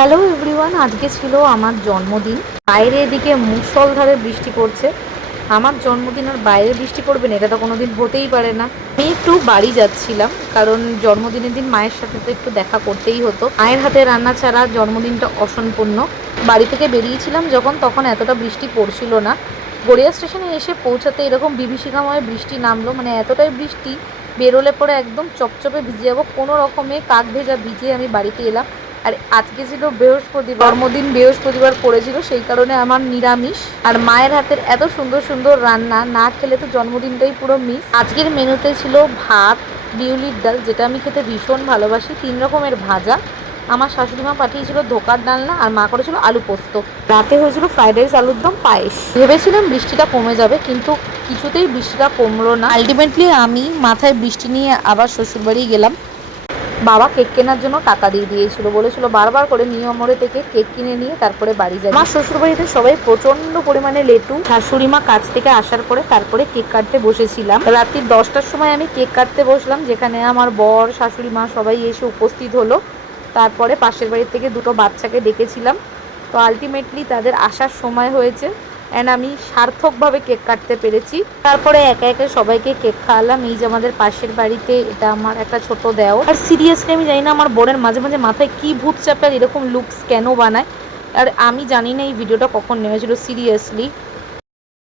Hello everyone, আজকে ছিল আমার জন্মদিন। বাইরে এদিকে মুষলধারে বৃষ্টি পড়ছে। আমার জন্মদিন আর বাইরে বৃষ্টি পড়বে না, এটা তো কোনোদিন হতেই পারে না। আমি একটু বাড়ি যাচ্ছিলাম, কারণ জন্মদিনের দিন মায়ের সাথে তো একটু দেখা করতেই হতো। মায়ের হাতে রান্না ছাড়া জন্মদিনটা অসম্পূর্ণ। বাড়ি থেকে বেরিয়েছিলাম যখন, তখন এতটা বৃষ্টি পড়ছিল না। গড়িয়া স্টেশনে এসে পৌঁছাতে এরকম বিভীষিকাময় বৃষ্টি নামলো, মানে এতটাই বৃষ্টি, বেরোলে পরে একদম চপচপে ভিজে যাবো। কোনো রকমে কাক ভেজা ভিজে আমি বাড়িতে এলাম। আর আজকে ছিল বৃহস্পতিবার, জন্মদিন বৃহস্পতিবার পড়েছিল, সেই কারণে আমার নিরামিষ। আর মায়ের হাতের এত সুন্দর সুন্দর রান্না না খেলে তো জন্মদিনটাই পুরো মিস। আজকের মেনুতে ছিল ভাত, বিউলির ডাল, যেটা আমি খেতে ভীষণ ভালোবাসি, 3 রকমের ভাজা। আমার শাশুড়ি মা পাঠিয়েছিল ধোকার ডালনা, আর মা করেছিল আলু পোস্ত। রাতে হয়েছিল ফ্রাইড রাইস, আলুর দম, পায়েস। ভেবেছিলাম বৃষ্টিটা কমে যাবে, কিন্তু কিছুতেই বৃষ্টিটা কমলো না। আলটিমেটলি আমি মাথায় বৃষ্টি নিয়ে আবার শ্বশুরবাড়ি গেলাম। বাবা কেক কেনার জন্য টাকা দিয়ে দিয়েছিল, বলেছিল বারবার করে নিয়ম মোড়ে থেকে কেক কিনে নিয়ে তারপরে বাড়ি যাবে। আমার শ্বশুরবাড়িতে সবাই প্রচন্ড পরিমাণে লেটু। শাশুড়ি মা কাজ থেকে আসার পরে তারপরে কেক কাটতে বসেছিলাম। রাত্রি 10টার সময় আমি কেক কাটতে বসলাম, যেখানে আমার বর, শাশুড়ি মা সবাই এসে উপস্থিত হলো। তারপরে পাশের বাড়ির থেকে দুটো বাচ্চাকে ডেকেছিলাম। তো আলটিমেটলি তাদের আসার সময় হয়েছে, অ্যান্ড আমি সার্থকভাবে কেক কাটতে পেরেছি। তারপরে একে একে সবাইকে কেক খাওয়ালাম। এই যে আমাদের পাশের বাড়িতে, এটা আমার একটা ছোট দেওর। আর সিরিয়াসলি আমি জানি না আমার বোনের মাঝে মাঝে মাথায় কি ভূত চাপে আর এরকম লুকস কেন বানায়। আর আমি জানি না এই ভিডিওটা কখন নেওয়া ছিল, সিরিয়াসলি